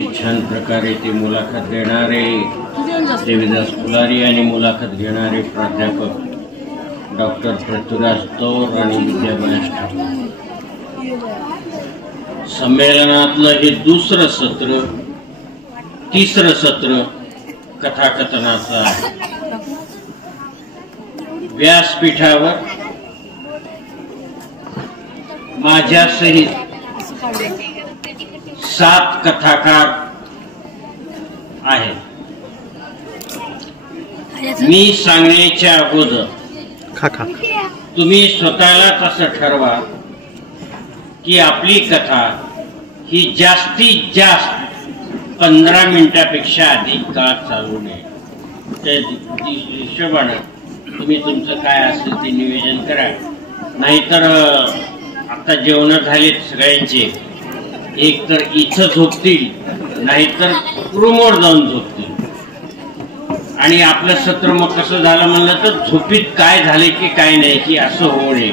छान प्रकारे ते मुलाखत देणारे देवीदास फुलारी आणि मुलाखत घेणारे प्राध्यापक डॉक्टर पृथ्वीराज तौर आणि विद्याबाई ठाकूर. संमेलनातलं हे दुसरं सत्र, तिसरं सत्र कथाकथनाचं आहे. व्यासपीठावर माझ्यासहित 7 कथाकार आहेत. मी सांगण्याच्या अगोदर तुम्ही स्वतःलाच असं ठरवा की आपली कथा ही जास्तीत जास्त 15 मिनिटापेक्षा अधिक काळ चालू नये. त्या हिशोबानं तुम्ही तुमचं काय असेल ते नियोजन करा. नाहीतर आता जेवण झालेत सगळ्यांचे, एक तर इथं झोपतील, नाहीतर रूमवर जाऊन झोपतील. आणि आपलं सत्र मग कसं झालं म्हणलं तर झोपीत काय झाले की काय नाही की असं होऊ नये,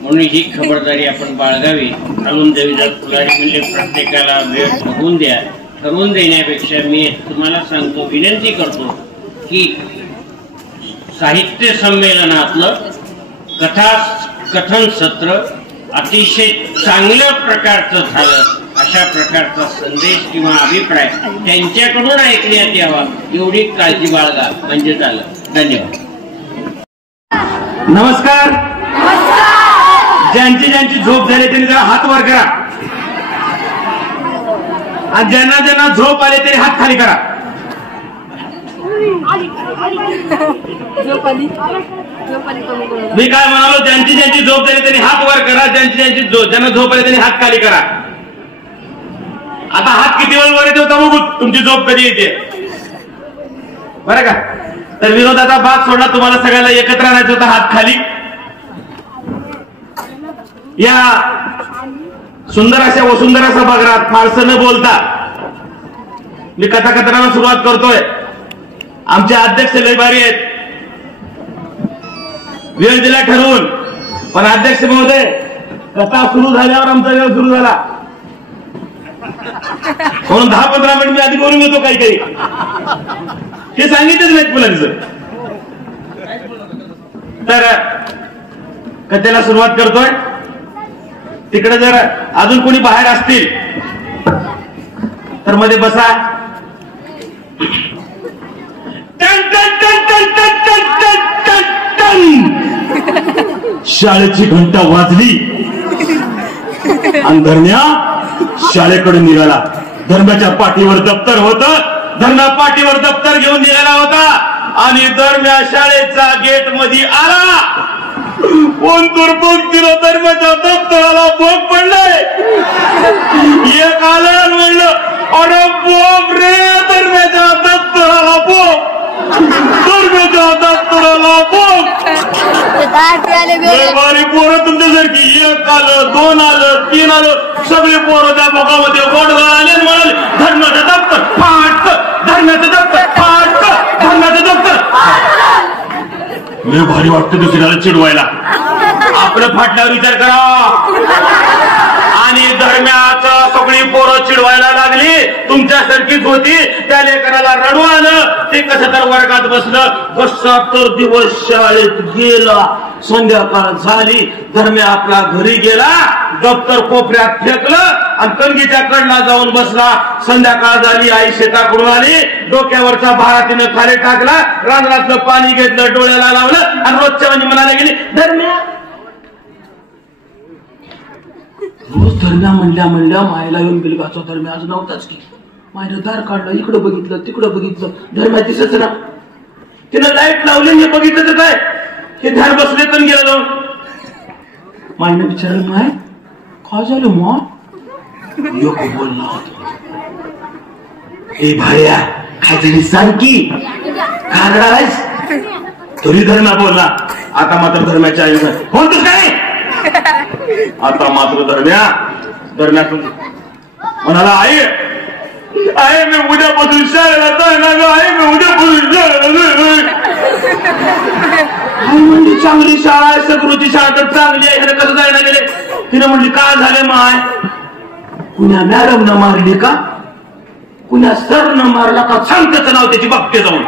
म्हणून ही खबरदारी आपण बाळगावी. खालून देवीदास फुलारी म्हणजे प्रत्येकाला वेळ ठरवून द्या. ठरवून देण्यापेक्षा मी तुम्हाला सांगतो, विनंती करतो की साहित्य संमेलनातलं कथन सत्र अतिशय चांगल्या प्रकारचं झालं, अशा प्रकारचा संदेश किंवा अभिप्राय त्यांच्याकडून ऐकण्यात यावा एवढी काळजी बाळगा म्हणजे झालं. धन्यवाद. नमस्कार. ज्यांची झोप झाली त्यांनी जरा हात वर करा, आणि ज्यांना झोप आले त्यांनी हात खाली करा. मी काय म्हणालो, ज्यांची झोप झाली त्यांनी हात वर करा, ज्यांना झोप आली त्यांनी हात खाली करा. आता हात किती वेळ वर येतो बघू, तुमची झोप कधी येते बरं का. तर विनोदाचा भाग सोडला, तुम्हाला सगळ्याला एकत्र आणायचं होतं. हात खाली. या सुंदर अशा वसुंधरा सभागृहात फारसं न बोलता मी कथाकथनाला सुरुवात करतोय. आमचे अध्यक्ष लय भारी आहेत, वेळ दिला ठरवून. पण अध्यक्ष महोदय, कथा सुरू झाल्यावर आमचा वेळ सुरू झाला म्हणून 10-15 मिनिट मी आधी बोलून येतो. काही ते सांगितलंच नाहीत मुलांचं. तर कथेला सुरुवात करतोय. तिकडे जर अजून कोणी बाहेर असतील तर मध्ये बसा. शाळेची घंटा वाजली आणि धर्म्या शाळेकडे निघाला. धर्म्याच्या पाठीवर दप्तर होतं. धर्म्या पाठीवर दप्तर घेऊन निघाला होता आणि धर्म्या शाळेचा गेट मध्ये आला. कोण दुर्भोग दिलं, धर्माच्या दप्तराला भोग पडलाय. एक आलं म्हणलं, अरे बोब रे, धर्माच्या दप्तराला भोग, धर्माच्या दप्तराला भोग. बारी पोरं तुमच्यासारखी, 1 आलं, 2 आलं, 3 आलं, सगळे पोरं त्या भोगामध्ये गोडगाळ आले. म्हणाले, धर्माचं दप्तर फाट, धर्माचं दप्तर फाट, धर्माचं दप्तर. लय भारी वाटतं दुसऱ्याला चिडवायला. आपलं फाटल्यावर विचार करा. आणि दरम्यान सगळी पोरं चिडवायला लागली. तुमच्यासारखीच होती. त्या लेकराला रडू आलं. ते कसं तर वर्गात बसलं. कसा तर दिवस शाळेत गेला. संध्याकाळ झाली. दरम्यान आपला घरी गेला. दप्तर कोपऱ्यात फेकलं आणि कंगीच्या कडला जाऊन बसला. संध्याकाळ झाली. आई शेताकडून आली. डोक्यावरचा भारा तिनं खाली टाकला. रांजणातलं पाणी घेतलं, डोळ्याला लावलं आणि रोजच्या म्हणजे म्हणायला गेली, धर्म्या. रोज धर्म्या म्हणल्या मायला येऊन बिलगाचा धर्म्या आज नव्हताच की. मायला दार काढलं, इकडं बघितलं, तिकडं बघितलं, धर्म्या दिसच ना. तिनं लाईट लावली, हे बघितलं तर काय, हे धार बसले पण गेलं जाऊन. मायनं विचारलं, माय काय झालं मग. योग बोलला होता, ए भाड्या खाजरी सारखी खारडायस. तरी धर्म्या बोलला. आता मात्र धर्म्याच्या आई बोलतोस काय. आता मात्र धर्म्या म्हणाला, आई आहे मी उद्यापासून शाळेला जाणार. आहे मी उद्यापासून शाळेला. आई म्हणली, चांगली शाळा आहे, सगळी शाळा तर चांगली आहे, कसं जायला गेले. तिने म्हणली, काय झाले माय. पुण्या मॅडम न मारली का. कुणा सरनं मारला का सांग त्याचं नाव त्याची बाप्पे जाऊन.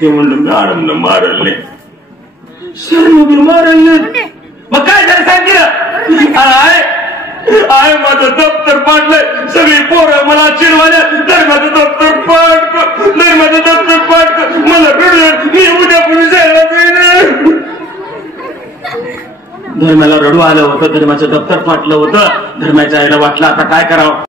ते म्हणलं मॅडमनं मारले, सरनं बी मारले. मग काय झालं सांगितलं? आय माझं दप्तर पाडलंय, सगळी पोरं मला चिडवाल्या, तर माझं दप्तर पाडतो, नाही माझं दप्तर पाडतो, मला रडू, मी उद्या पोलीस यायला जाईन. धर्माला रडू आलं होतं, धर्माचं दप्तर फाटलं होतं. धर्माच्या आईला वाटलं आता काय करावं.